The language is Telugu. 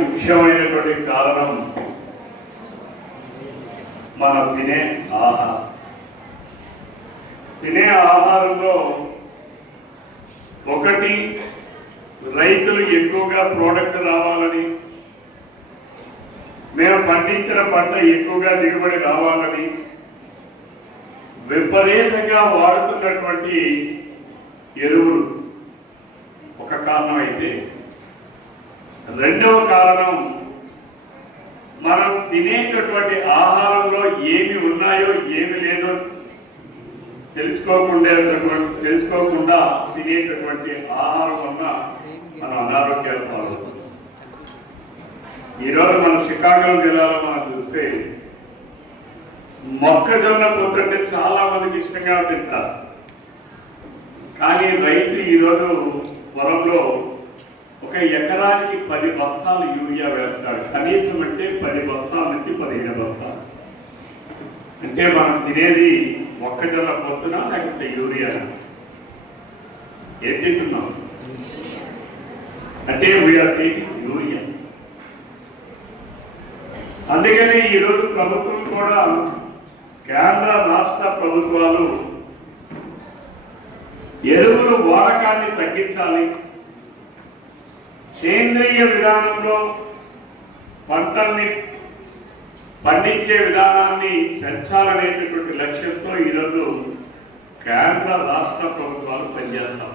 ముఖ్యమైనటువంటి కారణం మనం తినే ఆహారం. తినే ఆహారంలో ఒకటి, రైతులు ఎక్కువగా ప్రోడక్ట్ రావాలని, మేము పండించిన పంట ఎక్కువగా దిగుబడి రావాలని విపరీతంగా వాడుతున్నటువంటి ఎరువులు ఒక కారణం అయితే, రెండవ కారణం మనం తినేటటువంటి ఆహారంలో ఏమి ఉన్నాయో ఏమి లేదో తెలుసుకోకుండా తినేటటువంటి ఆహారం వల్ల మన అనారోగ్యాలు పాల్గొంటుంది. ఈరోజు మనం శ్రీకాకుళం జిల్లాలో మనం చూస్తే మొక్కజొన్న పొద్దుంటే చాలా మందికి ఇష్టంగా తింటారు. కానీ రైతు ఈరోజు పొలంలో ఒక ఎకరానికి 10 బస్తాలు యూరియా వేస్తాడు. కనీసం అంటే 10 బస్తాల నుంచి 15 బస్తాలు. అంటే మనం తినేది మొక్కజొన్న పొద్దున లేకపోతే యూరియా ఏం తింటున్నాం అంటే వీఆర్ టేకింగ్ యూరియా. అందుకని ఈరోజు ప్రభుత్వం కూడా, కేంద్ర రాష్ట్ర ప్రభుత్వాలు ఎరువుల వాడకాన్ని తగ్గించాలి, సేంద్రియ విధానంలో పంటల్ని పండించే విధానాన్ని పెంచాలనేటటువంటి లక్ష్యంతో ఈరోజు కేంద్ర రాష్ట్ర ప్రభుత్వాలు పనిచేస్తాం.